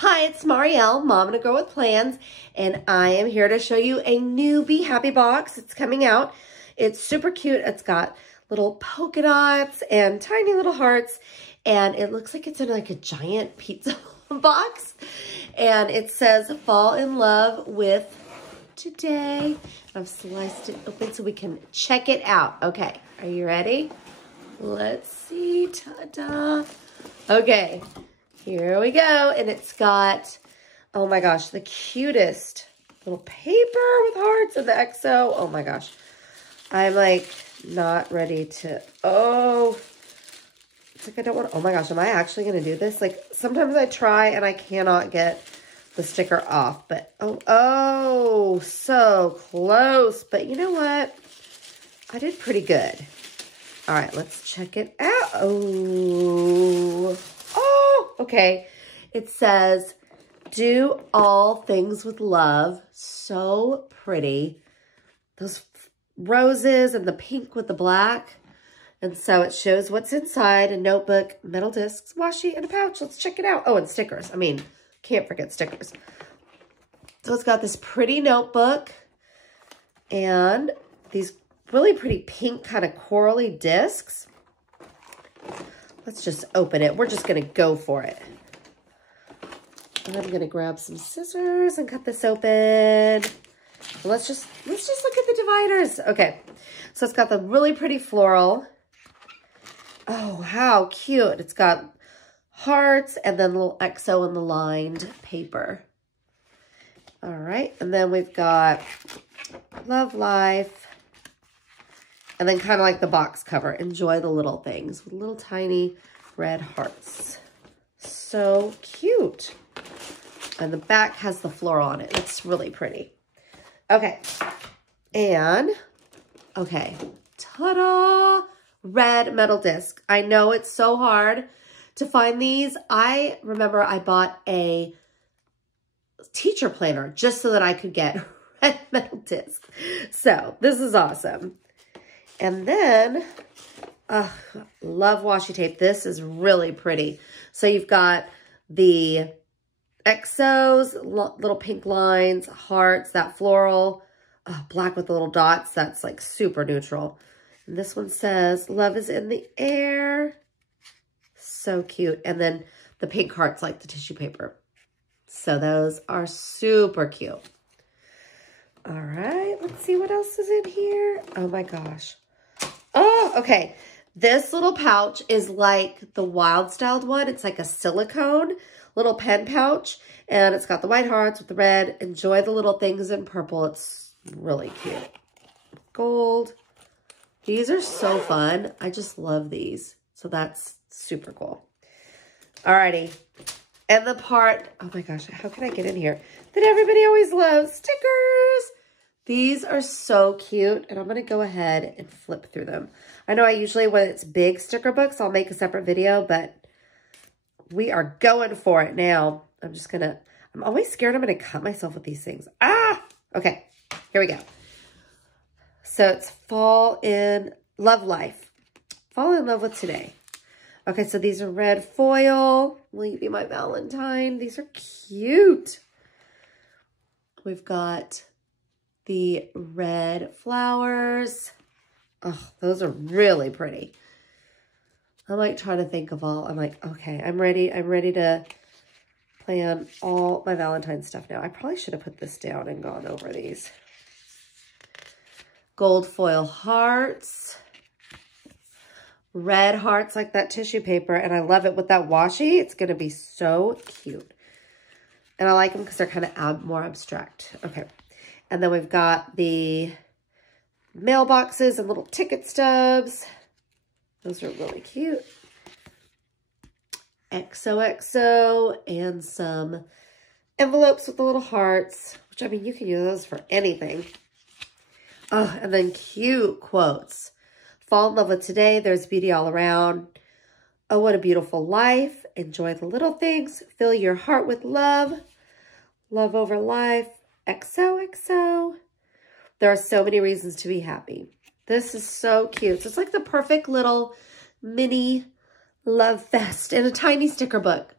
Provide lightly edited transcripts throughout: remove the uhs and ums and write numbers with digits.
Hi, it's Marielle, Mom and a Girl with Plans, and I am here to show you a new Be Happy box. It's coming out. It's super cute. It's got little polka dots and tiny little hearts, and it looks like it's in like a giant pizza box. And it says, fall in love with today. I've sliced it open so we can check it out. Okay, are you ready? Let's see. Ta-da. Okay. Here we go, and it's got, oh my gosh, the cutest little paper with hearts and the XO. Oh my gosh, I'm like not ready to, it's like I don't want, oh my gosh, am I actually going to do this? Like sometimes I try and I cannot get the sticker off, but oh, so close. But you know what? I did pretty good. All right, let's check it out. Okay, it says, do all things with love. So pretty. Those roses and the pink with the black. And so it shows what's inside: a notebook, metal discs, washi, and a pouch. Let's check it out. Oh, and stickers. I mean, can't forget stickers. So it's got this pretty notebook and these really pretty pink kind of corally discs. Let's just open it. We're just going to go for it. And I'm going to grab some scissors and cut this open. Let's just look at the dividers. Okay. So it's got the really pretty floral. Oh, how cute. It's got hearts and then a little XO in the lined paper. All right. And then we've got Love Life. And then kind of like the box cover, enjoy the little things with little tiny red hearts. So cute. And the back has the floral on it. It's really pretty. Okay. And, okay. Ta-da! Red metal disc. I know it's so hard to find these. I remember I bought a teacher planner just so that I could get red metal disc. So this is awesome. And then, love washi tape. This is really pretty. So you've got the XOs, little pink lines, hearts, that floral, black with the little dots. That's like super neutral. And this one says, love is in the air. So cute. And then the pink hearts like the tissue paper. So those are super cute. All right, let's see what else is in here. Oh my gosh. Oh, okay. This little pouch is like the Wild Styled one. It's like a silicone little pen pouch, and it's got the white hearts with the red. Enjoy the little things in purple. It's really cute. Gold. These are so fun. I just love these. So that's super cool. Alrighty. And the part, oh my gosh, how can I get in here? That everybody always loves, stickers. These are so cute, and I'm going to go ahead and flip through them. I know I usually, when it's big sticker books, I'll make a separate video, but we are going for it now. I'm always scared I'm going to cut myself with these things. Okay, here we go. So it's fall in love life. Fall in love with today. Okay, so these are red foil. Will you be my Valentine? These are cute. We've got the red flowers. Oh, those are really pretty. I'm like trying to think of all. I'm like, okay, I'm ready to plan all my Valentine stuff now. I probably should have put this down and gone over these. Gold foil hearts. Red hearts like that tissue paper. And I love it with that washi. It's going to be so cute. And I like them because they're kind of more abstract. Okay. And then we've got the mailboxes and little ticket stubs. Those are really cute. XOXO and some envelopes with the little hearts, which I mean, you can use those for anything. Oh, and then cute quotes. Fall in love with today. There's beauty all around. Oh, what a beautiful life. Enjoy the little things. Fill your heart with love. Love over life. XOXO. There are so many reasons to be happy. This is so cute. So it's like the perfect little mini love fest in a tiny sticker book.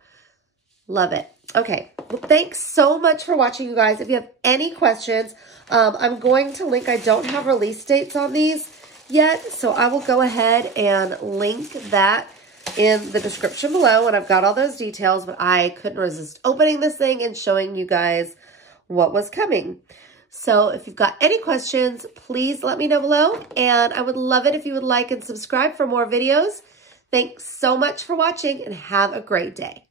Love it. Okay, well, thanks so much for watching, you guys. If you have any questions, I'm going to link, I don't have release dates on these yet, so I will go ahead and link that in the description below, and I've got all those details, but I couldn't resist opening this thing and showing you guys what was coming. So if you've got any questions, please let me know below, and I would love it if you would like and subscribe for more videos. Thanks so much for watching, and have a great day.